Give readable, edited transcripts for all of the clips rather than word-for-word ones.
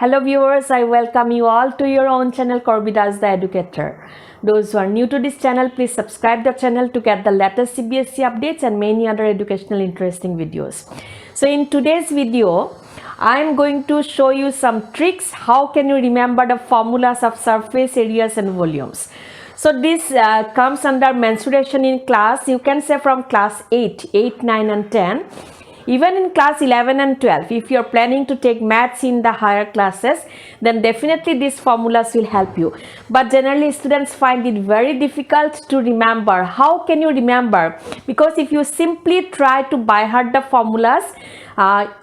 Hello viewers, I welcome you all to your own channel Corbidas the Educator. Those who are new to this channel, please subscribe the channel to get the latest CBSE updates and many other educational interesting videos. So in today's video, I am going to show you some tricks. How can you remember the formulas of surface areas and volumes? So this comes under mensuration in class, you can say from class 8, 9 and 10. Even in class 11 and 12, if you are planning to take maths in the higher classes, then definitely these formulas will help you. But generally students find it very difficult to remember. How can you remember? Because if you simply try to by heart the formulas,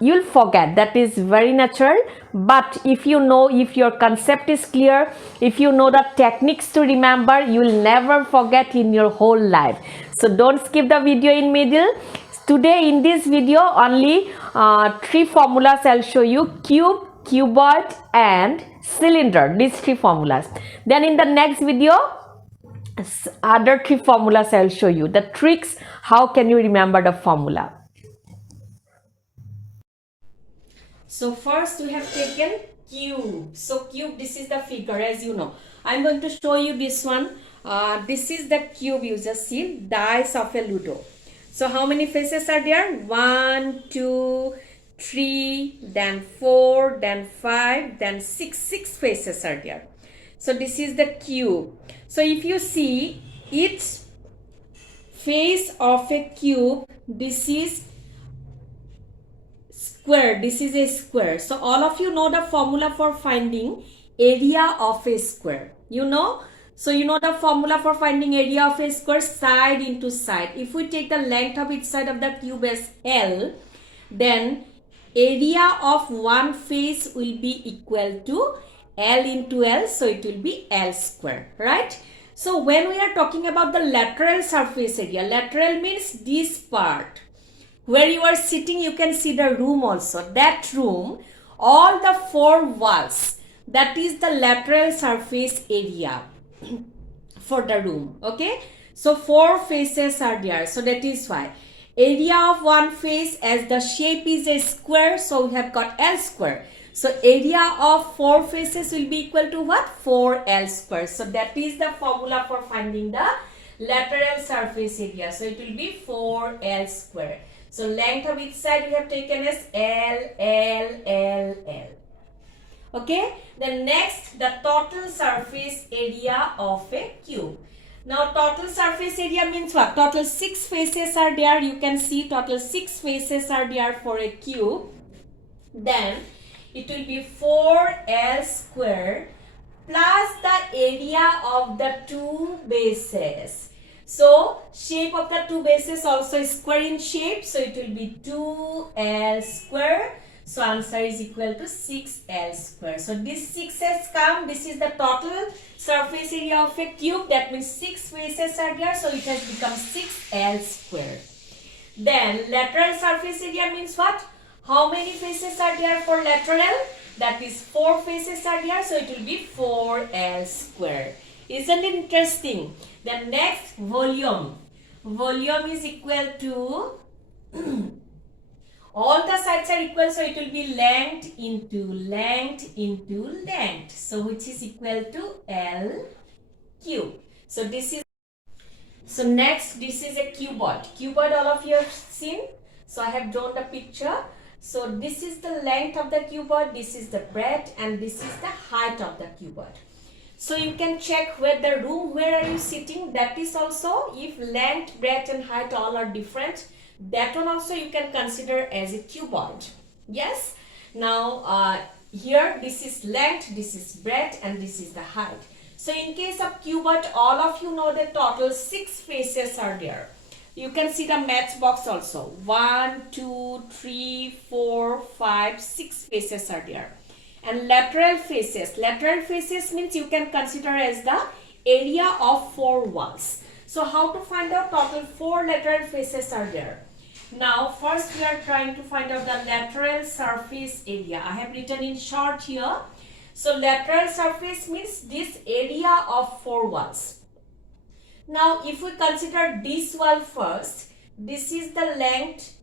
you'll forget. That is very natural. But if you know, if your concept is clear, if you know the techniques to remember, you will never forget in your whole life. So don't skip the video in middle. Today in this video only 3 formulas I'll show you: cube, cuboid and cylinder. These 3 formulas. Then in the next video other 3 formulas I'll show you. The tricks, how can you remember the formula. So first we have taken cube. So cube, this is the figure as you know. I'm going to show you this one. This is the cube, you just see, dice of a Ludo. So how many faces are there? 1, 2, 3, then 4, then 5, then 6. 6 faces are there. So this is the cube. So if you see each face of a cube, this is square. This is a square. So all of you know the formula for finding area of a square. You know? So you know the formula for finding area of a square, side into side. If we take the length of each side of the cube as L, then area of one face will be equal to L into L. So it will be L square, right? So when we are talking about the lateral surface area, lateral means this part. Where you are sitting, you can see the room also. That room, all the 4 walls, that is the lateral surface area for the room. Okay, so 4 faces are there, so that is why area of one face, as the shape is a square, so we have got L square. So area of 4 faces will be equal to what? 4L square. So that is the formula for finding the lateral surface area. So it will be 4L square. So length of each side we have taken as L, L, L, L. Okay, then next, the total surface area of a cube. Now total surface area means what? Total 6 faces are there. You can see total 6 faces are there for a cube. Then it will be 4L square plus the area of the 2 bases. So shape of the 2 bases also is square in shape. So it will be 2L square. So answer is equal to 6L square. So this 6 has come. This is the total surface area of a cube. That means 6 faces are there. So it has become 6L square. Then lateral surface area means what? How many faces are there for lateral? That is 4 faces are there. So it will be 4L square. Isn't it interesting? Then next, volume. Volume is equal to all the sides are equal, so it will be length into length into length. So which is equal to L cube. So this is, so next this is a cuboid. Cuboid all of you have seen. So I have drawn the picture. So this is the length of the cuboid, this is the breadth, and this is the height of the cuboid. So you can check where the room, where are you sitting, that is also, if length, breadth and height all are different, that one also you can consider as a cuboid. Yes. Now here this is length, this is breadth and this is the height. So in case of cuboid, all of you know that total 6 faces are there. You can see the match box also. 1, 2, 3, 4, 5, 6 faces are there. And lateral faces. Lateral faces means you can consider as the area of 4 walls. So how to find out? Total 4 lateral faces are there. Now first we are trying to find out the lateral surface area. I have written in short here. So lateral surface means this area of 4 walls. Now if we consider this wall first, this is the length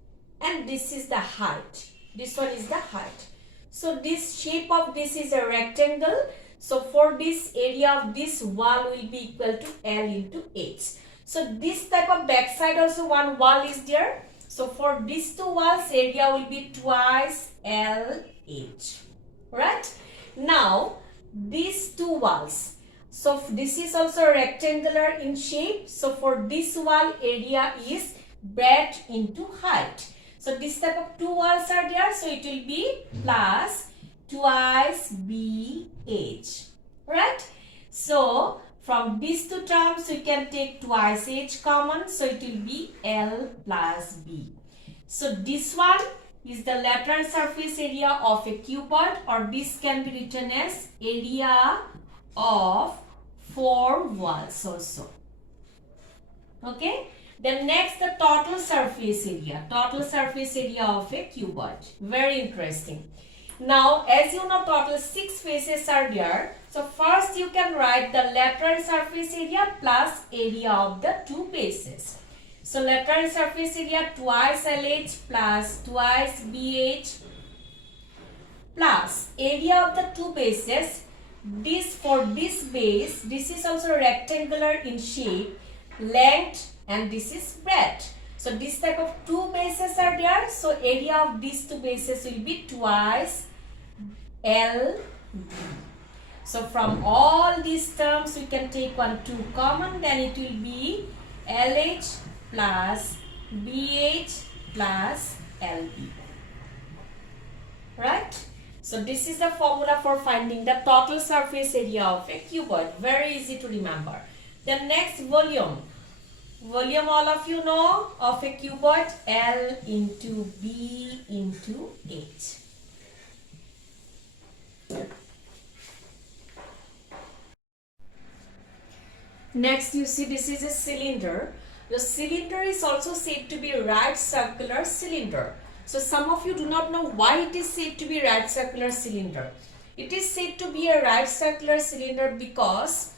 and this is the height. This one is the height. So this shape of this is a rectangle. So for this area of this wall will be equal to L into H. So this type of backside also one wall is there. So for these two walls area will be twice LH. Right? Now these two walls. So this is also rectangular in shape. So for this wall area is breadth into height. So this type of two walls are there. So it will be plus twice BH. Right? So from these two terms we can take twice H common. So it will be L plus B. So this one is the lateral surface area of a cuboid, or this can be written as area of 4 walls also. Okay. Then next, the total surface area. Total surface area of a cuboid. Very interesting. Now, as you know, total 6 faces are there. So first you can write the lateral surface area plus area of the 2 bases. So lateral surface area twice LH plus twice BH plus area of the 2 bases. This for this base, this is also rectangular in shape, length, and this is breadth. So this type of 2 bases are there. So area of these 2 bases will be twice L. So from all these terms we can take 1 2 common, then it will be LH plus BH plus LB. Right? So this is the formula for finding the total surface area of a cuboid. Very easy to remember. Then next, volume. Volume, all of you know, of a cuboid, L into B into H. Next, you see this is a cylinder. The cylinder is also said to be a right circular cylinder. So some of you do not know why it is said to be right circular cylinder. It is said to be a right circular cylinder because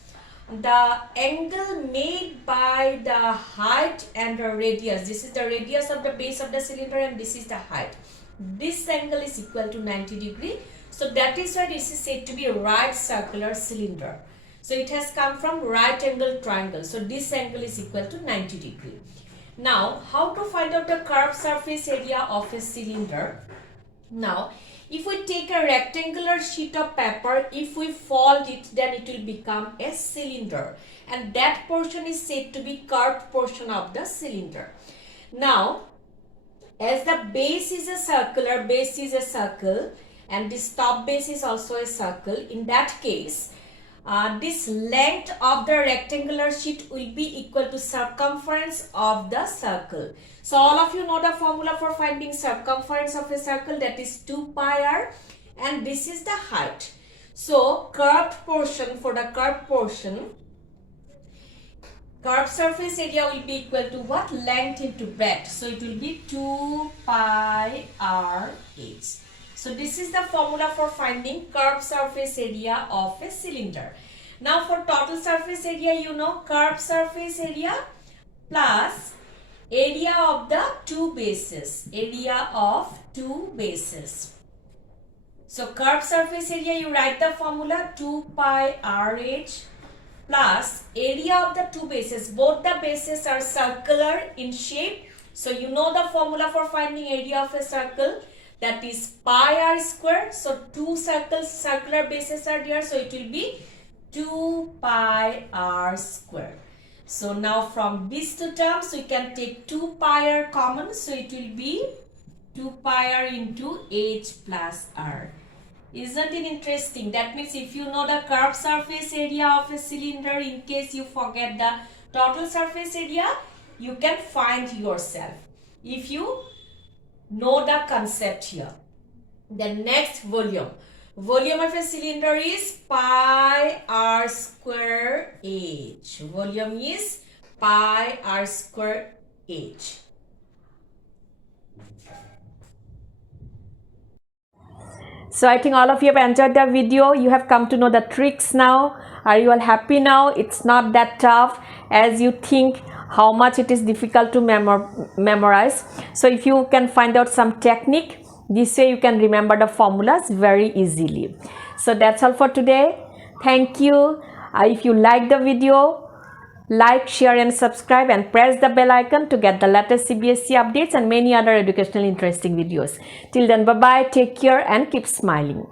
the angle made by the height and the radius, this is the radius of the base of the cylinder and this is the height. This angle is equal to 90 degree. So that is why this is said to be a right circular cylinder. So it has come from right angle triangle. So this angle is equal to 90 degree. Now, how to find out the curved surface area of a cylinder? Now, if we take a rectangular sheet of paper, if we fold it, then it will become a cylinder. And that portion is said to be curved portion of the cylinder. Now, as the base is a circular, base is a circle, and this top base is also a circle, in that case, this length of the rectangular sheet will be equal to circumference of the circle. So all of you know the formula for finding circumference of a circle, that is 2 pi r, and this is the height. So curved portion, for the curved portion, curved surface area will be equal to what? Length into breadth. So it will be 2 pi r h. So this is the formula for finding curved surface area of a cylinder. Now for total surface area, you know, curved surface area plus area of the 2 bases. Area of 2 bases. So curved surface area, you write the formula 2 pi RH plus area of the 2 bases. Both the bases are circular in shape. So you know the formula for finding area of a circle, that is pi r square. So 2 circular bases are there. So it will be 2 pi r square. So now from these 2 terms we can take 2 pi r common. So it will be 2 pi r into h plus r. Isn't it interesting? That means if you know the curved surface area of a cylinder, in case you forget the total surface area, you can find yourself if you know the concept here. The next, volume. Volume of a cylinder is pi r square h. Volume is pi r square h. So I think all of you have enjoyed the video. You have come to know the tricks now. Are you all happy now? It's not that tough as you think, how much it is difficult to memorize. So if you can find out some technique, This way you can remember the formulas very easily. So that's all for today. Thank you. If you like the video, like, share and subscribe and press the bell icon to get the latest CBSE updates and many other educational interesting videos. Till then, bye-bye, take care and keep smiling.